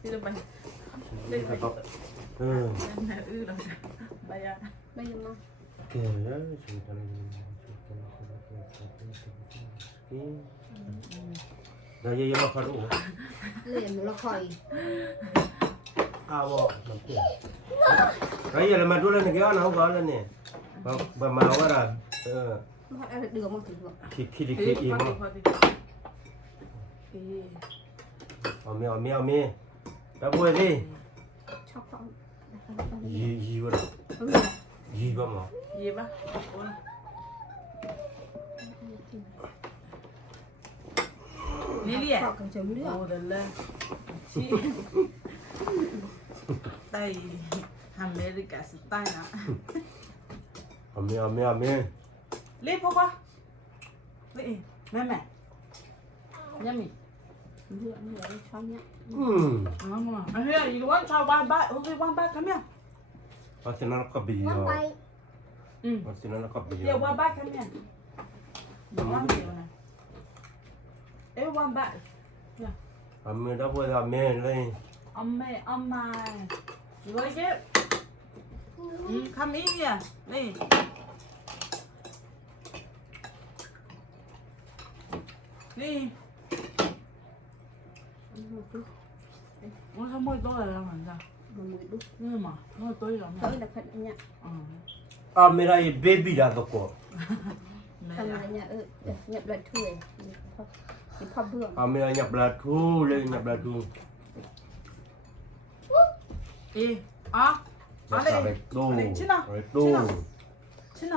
ที่จะไป นี่ก็ต้องแม่อื้อเราใบยา ไม่ยังมา เก๋เลยชีวิตอะไรเดี๋ยวยังมาขอดู เล่นละคร อ้าวมันเปลี่ยนไอ้ยังมาดูเลยเนี่ยเอาก่อนเลยเนี่ยมาว่าอะไรมันอะไรเดือดมันถึงแบบ คิดอีกมั้งเอาเมียตะบัวดิ ชอบฟัง ยีวะยีบ้ามั้ง ยีบปะนี่เรีย ชอบกันจนเรื่อง โอ้เดินเลยชีไต้อเมริกาสไตล์นะ เอาเมีย รีบพวกวะรีบแม่ยังมี เรื่องอะไรชอบเนี้ย เฮ้ยอยู่ว่าชาวบ้านโอเคบ้านกันเนี่ย เอาสินั่นก็บีเอาสินั่นก็บี เดี๋ยวว่าบ้านกันเนี่ยเดี๋ยวว่าเดี๋ยวนะว่าบ้าน เอาเมียตะบัวเอาเมียเลย อำมาอยู่ว่าเจ๊คำนี้เนี่ยนี่นี่我他妹多嚟啦，文咋？ มันมือดุ 咩嘛？我堆咗咩？ เขาแต่พัดเนี้ย เอาเมียเบบี้ได้ตัวก็ 咩 ทำอะไร 呀？ เนี่ยเงียบเลยถ้วยนี่พ่อเบื่อ เอาเมียหยับละทูเลยหยับละทู 咦啊？啊你去哪？ตู้ 去哪？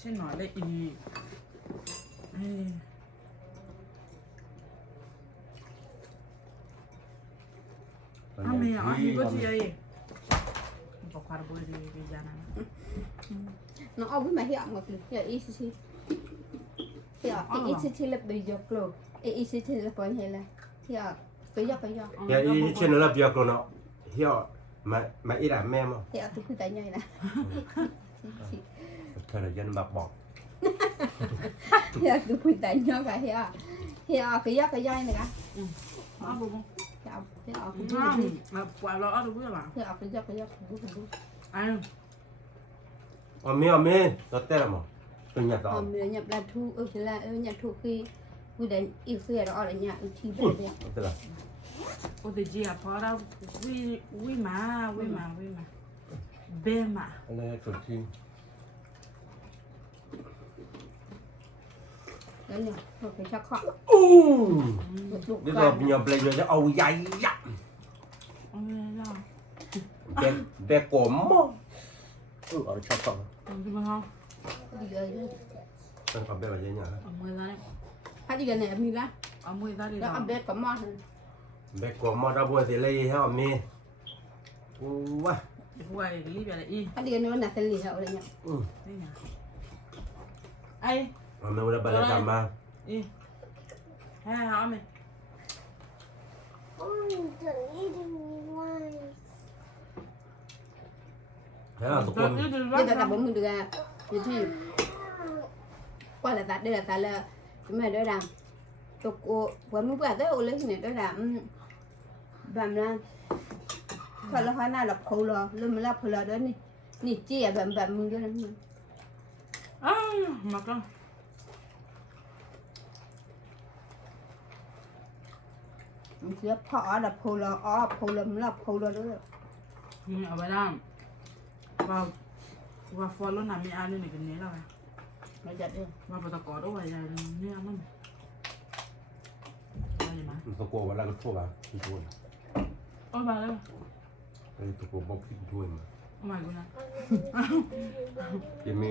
去哪嘞？咦？哎。阿妹啊，你不去哎？不快点不的给家呢？ nó ông với mày hiểu mà hiểu ý gì hiểu ý gì là bây giờ rồi ý gì là coi hay là hiểu cái giờ อย่าอีเช่นนั้นละเบียกเนาะเฮียมาอีหลานแม่มั้ง hiểu tôi cứ tại nhảy nè เธอเลยยันบักบอก hiểu tôi cứ tại nhảy cả hiểu hiểu cái giờ này cả À bố bố. hiểu hiểu À quả lo ở đâu biết mà? hiểu cái giờ Ai? เอาเมียตัวเต้มั้งตัวหยัดต่อ mình nhập là thu là nhập thu khi quy định yêu khi đó là nhà chi về đấy ตัวละ Ô thì chị à phó đâu? Quy mà. Bê mà. อะไรสุดที่ đấy nhỉ thôi phải chắc họ อู้ lục นี่เราเมียเปลยจะเอาใหญ่ยัก Ôi sao? เด็กกลมมั้งเอาชอบต่อ Còn gì mà không? bây giờ เป็นความเป็นอะไรอย่างเงี้ย Ở 10 ra đấy. phát bây giờ này mình ra Ở 10 ra đi đó đâu? update có món เด็กกลมมาดับเบิลสิเลยฮะเมียว้า Để quay cái clip này y. phát bây giờ nó là tên lì hậu đấy nhỉ Đây nè. Ai? เอาเมียวันละบาร์ดามา Y. Ha hả mày? thế là tụi con bây giờ là 40 được à như thì qua là đây là tại là chúng mày đó làm tụi cô vừa mới qua tới ô lấy này đó làm làm ra phải là hoa nào là khâu lò lên mình là khâu lò đó nè nè chia bầm mình đó nè À, mặc con. mình sẽ phỏ là khâu lò mình là khâu lò đó Ở bên đó. Và phó lúc nào mình ăn nên cái này là nó giật đi và bà ta có đâu vậy là nghe lắm. Đây mà. ตะโกนว่าเราก็ทั่วไปที่ทั่ว Ôi bà đây. ไอ้ตะโกนบอกที่ทั่วมา Oh my god. ยังมี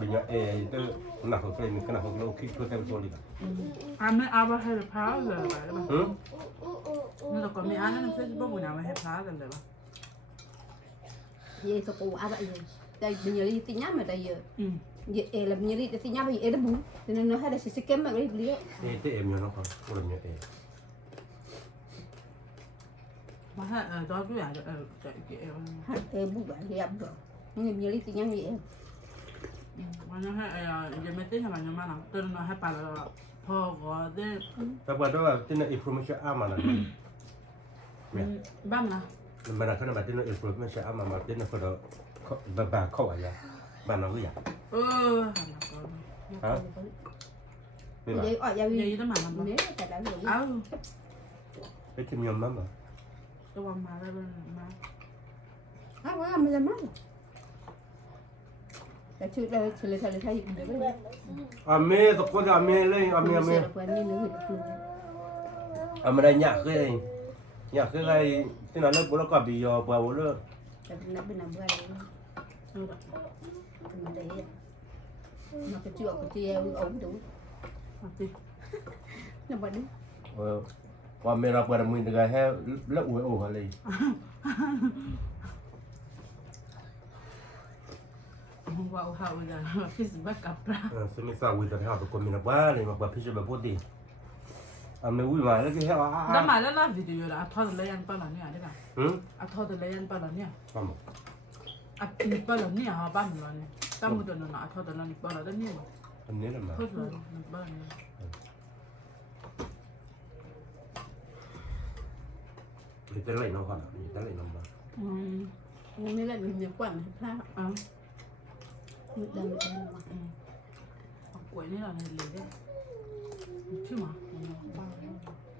bây giờ tôi nạp vào cái nạp vào lâu khi tôi theo tôi đi Ăn mấy áo hay là phá rồi vậy mà. Nhưng mà còn mấy ăn nó Facebook của nào mà hay phá rồi vậy mà. vậy tụi cô à vậy đây bây giờ đi tin nhắn mà đây giờ Ừ. vậy là bây giờ đi tin nhắn bây giờ nó bún cho nên nó hay là sẽ kém mà cái gì thế em nhớ nó không tôi làm nhớ em Mà hay ở đó cứ ở chạy kiểu. em bún bạn thì ăn rồi nhưng bây giờ đi tin nhắn vậy Mà nó hay giờ mấy tiếng mà nó mà làm tên nó hay bà là พอก็ได้ แต่ว่าด้วยที่นั่นอินโฟมิชันอามานะ บ้างนะ มันขนาดที่นั่นอินโฟมิชันอามาที่นั่นคนเราแบบเข้าอะไรบ้านเราก็อยาก หันมาก่อน ฮะไม่หรอ vậy ở gia ยั viên งต้องมามันบ้าง nếu tại đã hiểu เอ้า ไปชิมยำมั้งเหรอ ระวังมาแล้วมา à quá mà ra mắt đã chưa đây chơi thay được đấy อาเมย์ตะโกนอาเมย์เลยอาเมย์อาเมย์ quen đi nữa được luôn อาไม่ได้หยาคือไงหยาคือไงที่นั่นเลิกบุรุษกับบิยอบัวบุรุษ tại nó bên nào bữa đấy เออแบบ mình đấy mà cái chia ống đủ เอาสิ nó bật đi ว่าเมย์เราเปิดมือเดียวให้เลิกอวยโอ้อะไร ว่าเอาเขาเลยพิสบักกับปลา สมิสาวิตาที่เขาตะโกนมีนักบ้าเลยมาแบบพิจารณาพูดดีอาเมย์วิ่งมาแล้วก็ให้ว่า แล้วมาแล้วล่ะวิดีโอละทอดเลยยันปลาหล่อเนี่ยได้ป่ะ หืม ทอดเลยยันปลาหล่อเนี่ย ฟังหมด นี่ปลาหล่อเนี่ยฮะบ้านหล่อเนี่ยตั้งมือตัวนั้นนะทอดเลยนี่ปลาหล่อได้เนี่ย อันนี้แหละมา ทอดเลยบ้านเนี่ย หรือจะไล่น้องก่อนหรือจะไล่น้องบ้าง mới lại mình nhập quản khác อ้าว mình đang được đây mà เอากล้วยนี่เราเนี่ยเลยได้ชื่อมา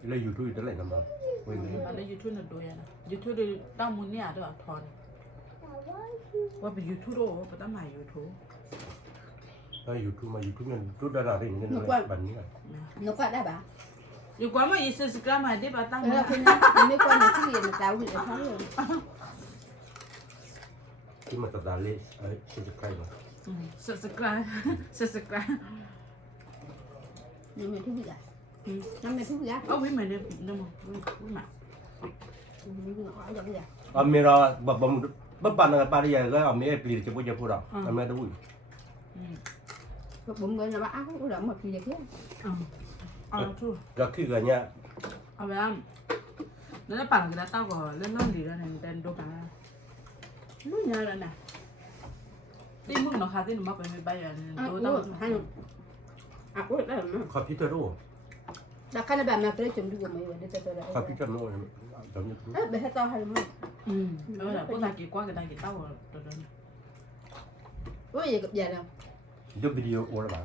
ไล่ยูทูบจะไล่น้องบ้างเว้ย มาแล้วยูทูบน่ะดูนะยูทูบเลยตั้งมือเนี่ยด้วยทอนว่าเป็นยูทูบโอ้ก็ตั้งใหม่ยูทูบ ถ้ายูทูบมายูทูบมันรูดดาราได้ยังไงบันนี้ nó qua đã bà อยู่กว่ามาอีสิสกรัมมาดิป้าตั้งมา khi nó mới qua nó cái gì mà tao bị khó rồi ที่มันตัดดาเล่ไอ้ชิคกี้พาย สกรัมสกรัม nhưng mà thú vị à năm nay thú vị á เอาไว้ใหม่เนี่ยเดี๋ยวมึงมา hỏi là bây giờ อาเมราแบบแบบบ้านอะไรบ้านใหญ่ก็อาเมย์ปลีจะพูดจะพูดอ่ะอาเมย์ดู bụng người là bà ác có đỡ một gì vậy เอาทู่ ก็คือกันเนี่ย เอาไปอ่ะแล้วปั่นกันแล้วเต้าก็เล่นน้องดีแล้วเนี่ยเป็นดูกันรู้เยอะแล้วเนี่ยที่มึงเนาะค่ะที่หนูมาไปไม่ไปอ่ะดูตั้ง hay à ủa đó คอมพิวเตอร์รู้ là cái này bạn nào tới chấm được mấy người để cho คอมพิวเตอร์รู้จำยังรู้ bé hết to hay không แล้วพวกตากี่กว่ากันตากี่เต้าตัวนั้น ủa gì gặp già đâu ดูวิดีโอโอ้ละบ้าง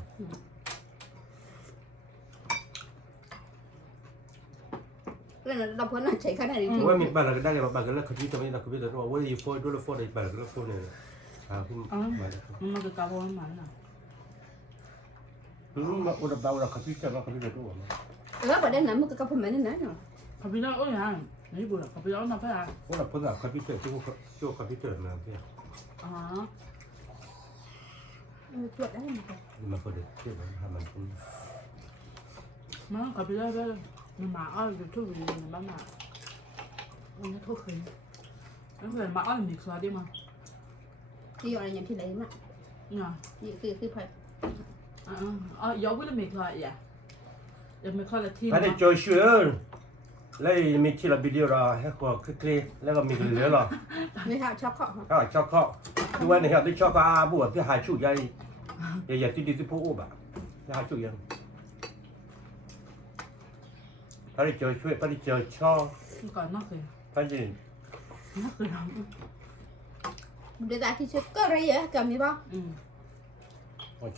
cái này đọc cái này chạy cái này đi ว่ามีบ้านอะไรก็ได้เลยบ้านก็เลิกคอมพิวเตอร์ไม่ได้คอมพิวเตอร์ว่าอยู่โฟล์ดูแลโฟล์ได้บ้านก็เลิกโฟล์เนี่ยคุณมาแล้ว มันคือกาโบนมาน่ะ มาอุดบ้าอุดคอมพิวเตอร์ว่าคอมพิวเตอร์รู้มั้ย ở bên đây nằm cái cặp phần mấy này nữa เขาไปแล้วโอ้ยฮะนี่บุญเขาไปแล้วนะเพื่อน ว่าเราเพิ่งเอาคอมพิวเตอร์ช่วยคอมพิวเตอร์มาเพื่อ อ๋อ chuột đấy มาเปิดเชื่อมันทำมันคุณ มันเขาไปแล้วเพื่อนมันมาอ้อยยูทูบวิดีโอมันมาวันนี้โทษคืนแล้วเพื่อนมาอ้อยมีคลาดิมั้ง ที่อะไรอย่างที่ไหนมา เนี่ย นี่คือผัด อ๋อยกวิ่งมีคลาอีกอ่ะยังมีคลาละที่ อันนี้จอยช่วยแล้วมีที่เราวิดีโอเราให้กว่าคลิกแล้วก็มีเหลือหรอ นี่ค่ะชอบเขา ก็ชอบเขาคือว่าเนี่ยที่ชอบก็อาบัวที่หายชุดใหญ่ใหญ่ที่ดีที่พูดแบบที่หายชุดยังถ้าได้เจอช่วยถ้าได้เจอชอบ ก่อนนอกเลย ถ้าจะ นอกเลยนะ เดี๋ยวตาที่ชุดก็อะไรอ่ะจำมีป่ะ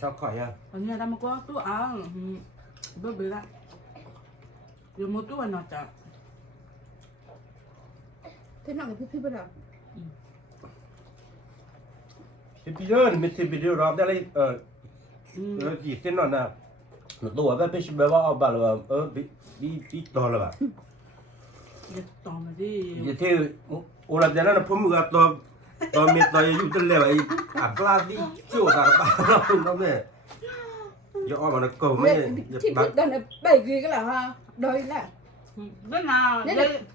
ชอบเขาอ่ะ วันนี้เรามาก็ตู้อ้าวเบื่อเบื่อละอยู่มือตู้วันนอกจาก thế nào cái phi bây giờ ที่พี่เอิญมีที่วิดีโอเราได้เลยกี่เส้นนั่นนะตัวแบบเป็นแบบว่าเอาแบบดีต่อเลยแบบ จะต่อมาดิ ยี่ที่โอ้ระดับนั้นผมก็ตัวมีตัวอยู่ตั้งแต่ไอ้อักลาที่เชี่ยวสารพัดเราเนี่ยอย่าออกมาหนักกูไม่ ที่พิษตอนนี้bảy gì cái là ha đôi là เรื่องน่ะ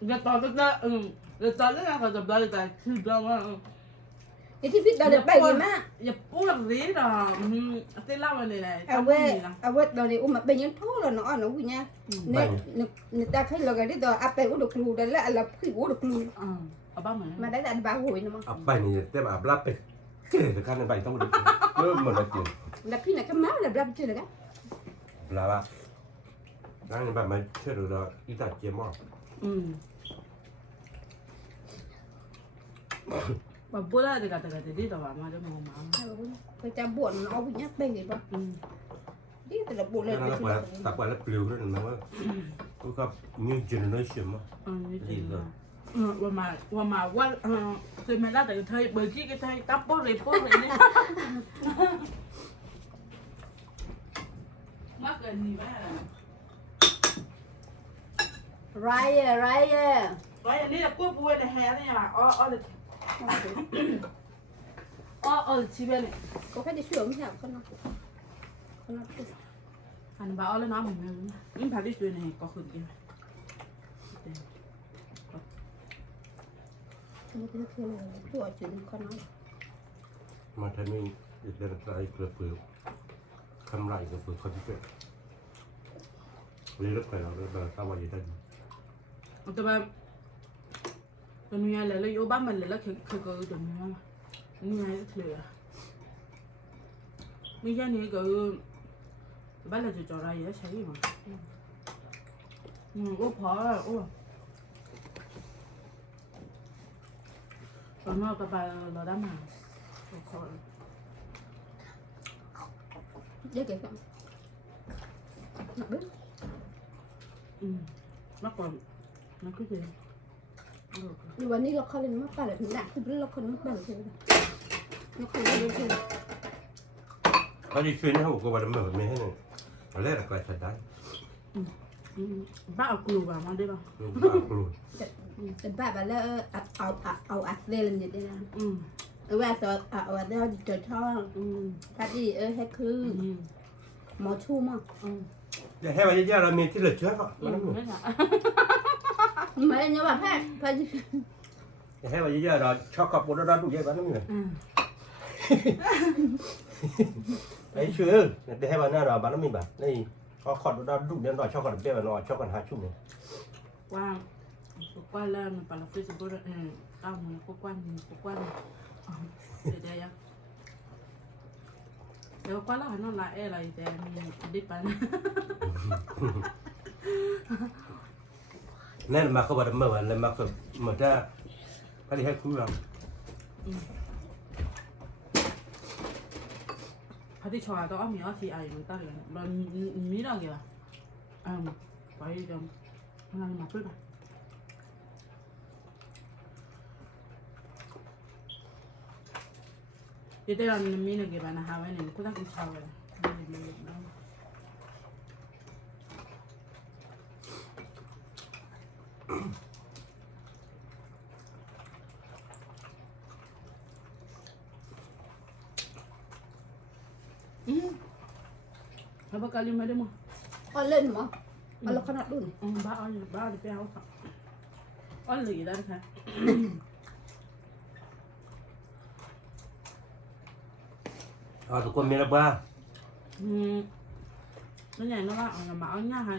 จะต่อตั้งแต่จะต่อเรื่องเขาจะได้แต่คือเราว่า cáiที่พิษตอนนี้bảy gì mà อย่าพูดแบบนี้หรอกเต้นเล่าอะไรเลย à quên đôi này mà bây giờ thua là nó nha nên người ta thấy là cái đấy rồi áp tay uống được lù đấy là khi uống được lù เอาบ้างไหม mà đấy là anh ba hồi nữa mà อับไปนี่แต่แบบรับไปเกิดการในใบต้องดูเริ่มหมดแล้วจริง là khi này cái máu là làm chưa được á ลาบะ Đang bạn mày chưa được rồi, đi đặt kiếm không? แบบพูดได้แต่ก็ดีแต่ว่ามาจะมองมา ไปจะบวชเอาไปยัดไปเลยป่ะนี่แต่ละบวชเลย Nó là tập gọi là liều đó mà có gặp new generation mà. นี่จริงนะว่าเคยมาได้แต่เธอเบอร์ที่ก็เธอตับโป๊ะเลยเนี่ยมากเกินนี่ไหมอะไร ไรอะไรอะ ไว้อันนี้เรากู้ปูในแฮร์เนี่ยอ๋อเลยชีเบเนี่ย có cái đi xuốngไม่ใช่คนนั้นคนนั้น อันบ้าเอาแล้วน้ำเหมือนกันยิ่งพาดิสวยเนี่ยก็ขึ้นกิน ไม่ได้คือตัวจืดคนนั้น Mà thấy mình để lại cửa phử khăm lại cửa phử không biết lấy rất phải là tao vào gì đây แต่แบบตอนนี้อะไรแล้วโยบ้านมันเลยแล้วเคยตรงนี้มานี่ไงก็เลยไม่ใช่นี่ก็บ้านเราจะจอดอะไรเยอะใช่ไหมโอ้พอโอ้ตอนนั้นก็ไปเราได้มาขอ với cái con nó biết มากกว่ามันก็คือ nhưng mà đi lọc khăn lên mắc phải là thằng đạn thì lọc khăn mắc phải là thế nó không lên thế có đi xuyên không có vào đâm mở mày hết này ở đây là quay thật đấy บ้าเอากลัวมาได้ป่ะ luônแต่แบบว่าแล้วเอาอัดเล่นอย่างนี้นะว่าตัวเอาอัดเล่นจะชอบถ้าดีให้คือหมอชูมั้ง để hai bà gia là mình thì lượt trước ạ ไม่ใช่ mấy nhưng mà phải để hai bà gia là cho cặp bộ đó đủ dây bán lắm người đấy chưa để hai bà nào đó bán lắm mình bảo đây có còn đó đủ nên đòi cho còn bây giờ đòi cho còn 2 chung này กว้างแล้วมันปลาฟิสบุรเอามันกว้างเดี๋ยวเดี๋ยวกว้างแล้วนั่นละอะไรแต่มีดิบไป nên mà không vào đâm mở là mà mở ra phải đi hai khu rồi พอที่ชอต้องเอามีเอาทีไอมันตั้งเลยเรามีอะไรกี่ล่ะไปจำงานมาพึ่งเดี๋ยวเรามีอะไรกี่บ้านนะฮะวันนี้กูต้องกินข้าวเลยแล้วประกันยังไม่ได้มั้ง con lên mà con là con hạt đun บ้าเอาอยู่บ้าไปเอาค่ะอ้อนหลีได้ค่ะ tụi con miền ba นั่นไงนะว่าเอามาเอาหน้าให้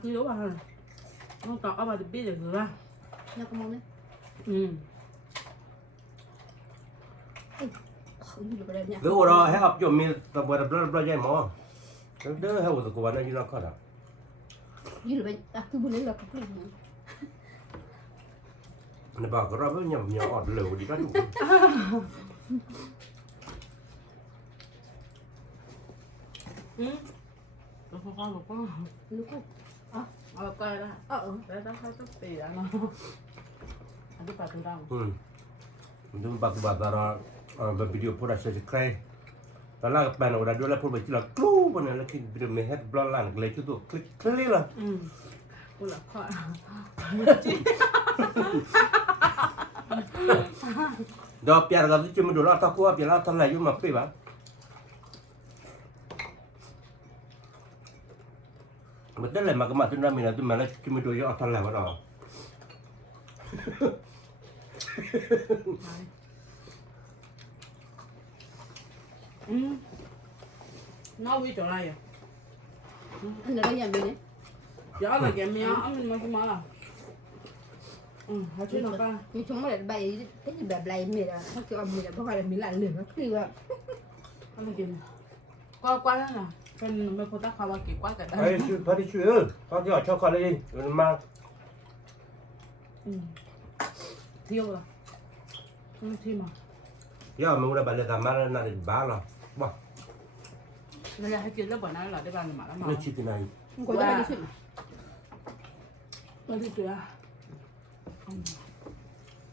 คือรู้ป่ะต้องตอกเอาไปบีเดี๋ยวคือว่า nó có mong đấy không được đây nha cái ô đó hay học cho mình tập bơi đập bơi dây mò đỡ hay tụi con này nó có đó như là bây cứ muốn lấy là cái gì này bảo cái đó với nhầm nhỏ lều đi bắt đủ nó không có có lúc không coi đó để đó thấy chút tiền đó anh biết bà từ đâu itu batu video pun ada sekali. Kalau pen udah dua pun baca lah, klu pun lagi video mehet belan klik itu klik klik lah. Ulah kau. Dah biar kau cuma dulu atau kuat biar atau layu mapi bang. Betul lah mak mak tu nak minat tu malah cuma dulu atau layu dah. Nó đi chỗ này à? anh ở đây nhà mình đấy Gió là kèm mèo, mình mà không mở à? Hãy chứ nào ba. nhưng chúng mà bày cái gìแบบไรmình là cái ông mình là bao gọi là mình là lửa nó khi mà Ăn kìa. Qua đó nè. เป็นไม่ควรตั้งความว่าเก่งกว่ากันได้ Ai chứ phải đi chưa? Có cái cho con đi, rồi mang. เที่ยวละที่มา Giờ mình đã bảo là làm ăn là đến ba rồi. Bỏ, เราอยากให้กินแล้วบ่นั้นหรอได้บ้างหมาแล้วมา nó chỉ cái này. กูจะไปดิสิ เราที่เสือ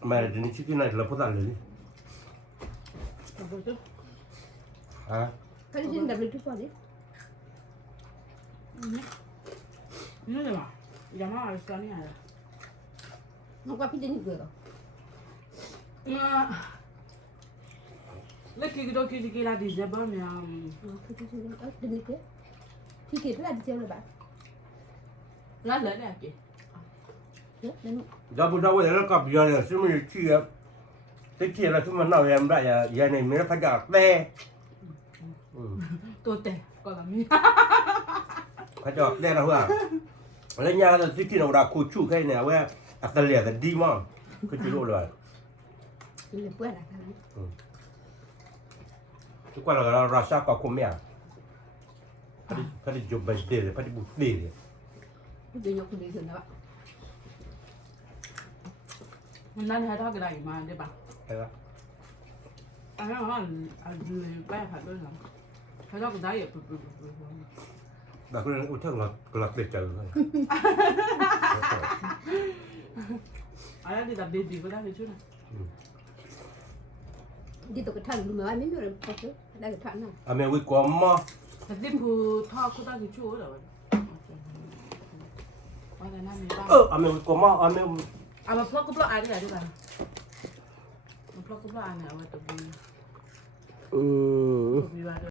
Mà đến chỉ cái này là có tận rồi. เราไปจุ๊บ Hả? ไปดิสิดับเลยทุกคนดิ นี่เลยมาอย่ามาอะไรสักอย่าง น้องว่าพี่ดินเกลือ แล้วกี่ตัวกี่ลาดิเซบ้างเนี่ย พี่ดินดินเกลือที่เกลือlà đi chơi rồi bạn ลาเลยเนี่ยกี่ đến Giờ bữa đâu nó cặp giờ là chúng mình chia. Thế kia là chúng mình nào em lại à, giờ này mới phải gặp te. ตัวเตะก็ละมี Phải gặp te là hả? Lên nhà là cái nào đã cố chủ cái nàyว่าอัตเลียกันดีมากก็จะรู้เลย đi lên quê là cái này ทุกคนเราราชาก็คุ้มเนี่ยพอดีจุบเป็นเตะพอดีบุกเตะ đi nhậu đi thường đó bạn มันนั่นให้ทอดกระไรมาได้ปะ ใช่ปะ อันนั้นว่าอันดูแป้ผัดด้วยเหรอให้ทอดกระไรอย่าปุ๊บ แบบนั้นอุ้ยทั้งเรากลับไปเจอเลย อันนั้นที่ดับดีก็ได้เลยช่วยนะ đi tụi cái thằng mà ai biết rồi có chứ đây cái thằng nào อเมริกามา แต่ดิ้มผู้ทอดก็ได้คือช่วยเหรอว่าแต่นั่นมีบ้าง อเมริกามาอเมริก เอามาพลอกก็พลอกอันนี้ได้ป่ะมาพลอกก็พลอกอันนี้เอาไว้ตัวบีว่า